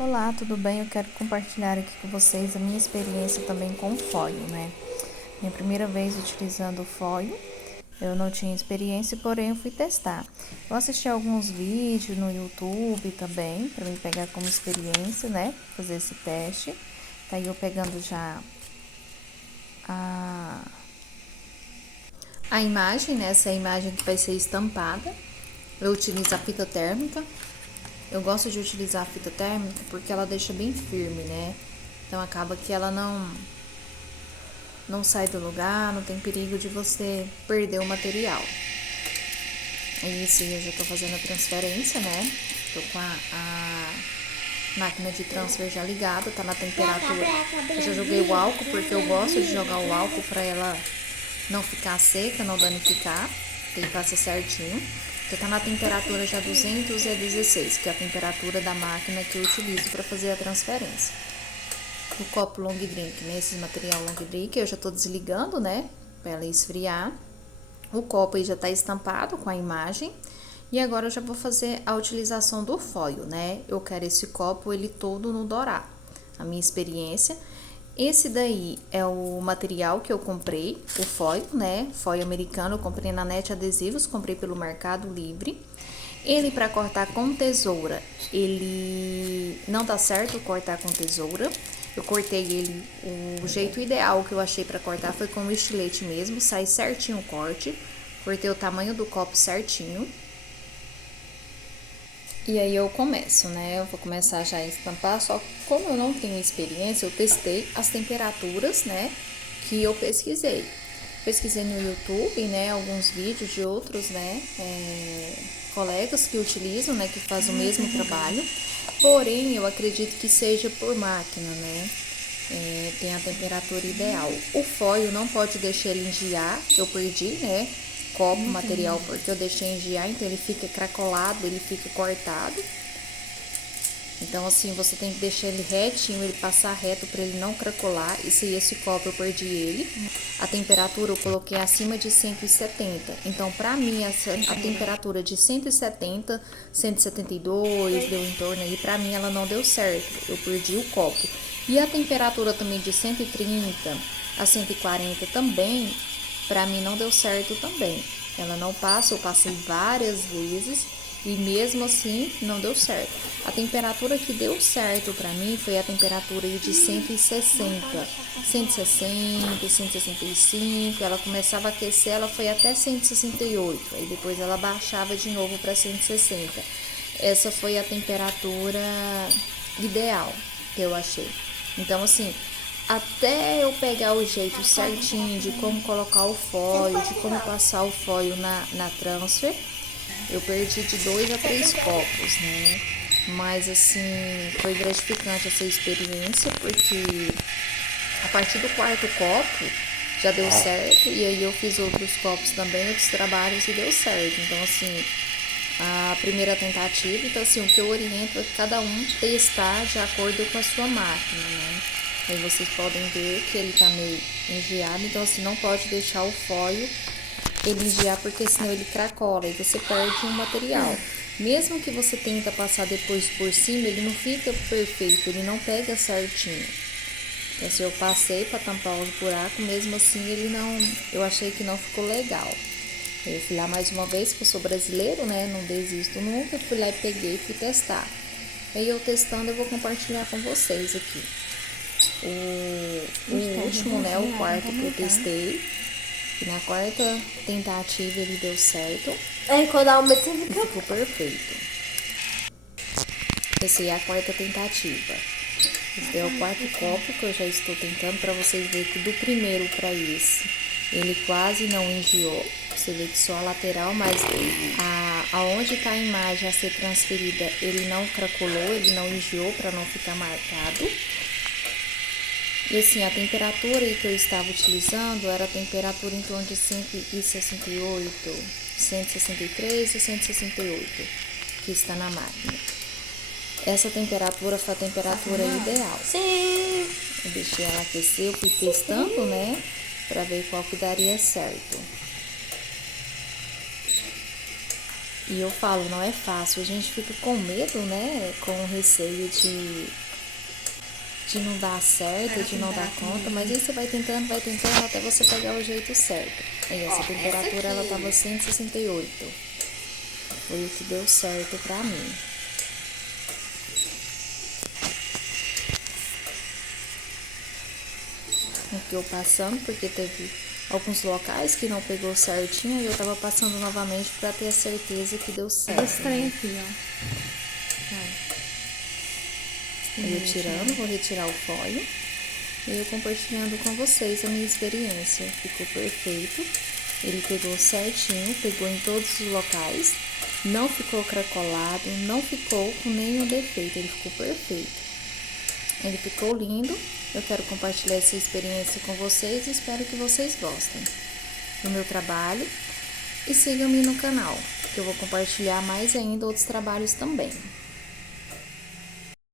Olá, tudo bem? Eu quero compartilhar aqui com vocês a minha experiência também com o foil, né? Minha primeira vez utilizando o foil, eu não tinha experiência, porém eu fui testar. Eu assisti alguns vídeos no YouTube também, para me pegar como experiência, né? Fazer esse teste. Tá aí eu pegando já a imagem, né? Essa é a imagem que vai ser estampada. Eu utilizo a fita térmica. Eu gosto de utilizar a fita térmica porque ela deixa bem firme, né? Então acaba que ela não sai do lugar, não tem perigo de você perder o material. É isso, eu já tô fazendo a transferência, né? Tô com a máquina de transfer já ligada, tá na temperatura. Eu já joguei o álcool porque eu gosto de jogar o álcool pra ela não ficar seca, não danificar. Tem que passar certinho. Já tá na temperatura já 216, que é a temperatura da máquina que eu utilizo para fazer a transferência. O copo long drink, né? Esse material long drink, eu já tô desligando, né? Pra ela esfriar. O copo aí já tá estampado com a imagem. E agora eu já vou fazer a utilização do foil, né? Eu quero esse copo ele todo no dourado. A minha experiência. Esse daí é o material que eu comprei, o foil, né? Foil americano, eu comprei na Net Adesivos, comprei pelo Mercado Livre. Ele para cortar com tesoura, ele não dá certo cortar com tesoura. Eu cortei ele, o jeito ideal que eu achei para cortar foi com o estilete mesmo, sai certinho o corte. Cortei o tamanho do copo certinho. E aí eu começo, né? Eu vou começar já a estampar, só que como eu não tenho experiência, eu testei as temperaturas, né? Que eu pesquisei. Pesquisei no YouTube, né? Alguns vídeos de outros, né? Colegas que utilizam, né? Que fazem o mesmo trabalho. Porém, eu acredito que seja por máquina, né? Tem a temperatura ideal. O foil não pode deixar ele engiar, eu perdi, né? Copo, material, porque eu deixei engiar, então ele fica cracolado, ele fica cortado. Então, assim, você tem que deixar ele retinho, ele passar reto para ele não cracolar. E se esse copo eu perdi ele. A temperatura eu coloquei acima de 170. Então, para mim, a temperatura de 170, 172, deu em torno aí, para mim ela não deu certo. Eu perdi o copo. E a temperatura também de 130 a 140 também, para mim não deu certo também. Ela não passa, eu passei várias vezes e mesmo assim não deu certo. A temperatura que deu certo para mim foi a temperatura de 160, 160, 165. Ela começava a aquecer, ela foi até 168, aí depois ela baixava de novo para 160. Essa foi a temperatura ideal que eu achei. Então, assim, até eu pegar o jeito certinho de como colocar o foil, de como passar o foil na transfer, eu perdi de 2 a 3 copos, né? Mas, assim, foi gratificante essa experiência, porque a partir do quarto copo já deu certo, e aí eu fiz outros copos também, outros trabalhos e deu certo. Então, assim, a primeira tentativa, então assim, o que eu oriento é cada um testar de acordo com a sua máquina, né? Aí vocês podem ver que ele tá meio engiado, então assim, não pode deixar o foil ele engiar, porque senão ele cracola e você perde um material. Mesmo que você tenta passar depois por cima, ele não fica perfeito, ele não pega certinho. Então assim, eu passei para tampar os buracos, mesmo assim ele não, eu achei que não ficou legal. Eu fui lá mais uma vez, porque eu sou brasileiro, né? Não desisto nunca. Fui lá e peguei e fui testar. Aí eu testando, eu vou compartilhar com vocês aqui. O último, né? O quarto que eu testei. E na quarta tentativa ele deu certo. Aí quando aumenta, E ficou perfeito. Essa é a quarta tentativa. Esse é o quarto copo que eu já estou tentando, para vocês verem que do primeiro para esse ele quase não engiou. Você vê que só a lateral, mas aonde está a imagem a ser transferida, ele não cracolou, ele não engiou para não ficar marcado. E assim, a temperatura que eu estava utilizando era a temperatura em torno de 168, 163 e 168 que está na máquina. Essa temperatura foi a temperatura ideal. sim. Eu deixei ela aquecer, eu fui testando, né? Pra ver qual que daria certo. E eu falo, não é fácil, a gente fica com medo, né, com receio de não dar certo, de não dar conta, mas aí você vai tentando até você pegar o jeito certo. Aí essa temperatura ela tava 168. Foi o que deu certo pra mim. Aqui eu passando, porque teve alguns locais que não pegou certinho e eu tava passando novamente pra ter a certeza que deu certo. Esse trem aqui, ó. Aí eu tirando, vou retirar o foil e eu compartilhando com vocês a minha experiência. Ficou perfeito, ele pegou certinho, pegou em todos os locais, não ficou cracolado, não ficou com nenhum defeito, ele ficou perfeito. Ele ficou lindo, eu quero compartilhar essa experiência com vocês e espero que vocês gostem do meu trabalho. E sigam-me no canal, que eu vou compartilhar mais ainda outros trabalhos também.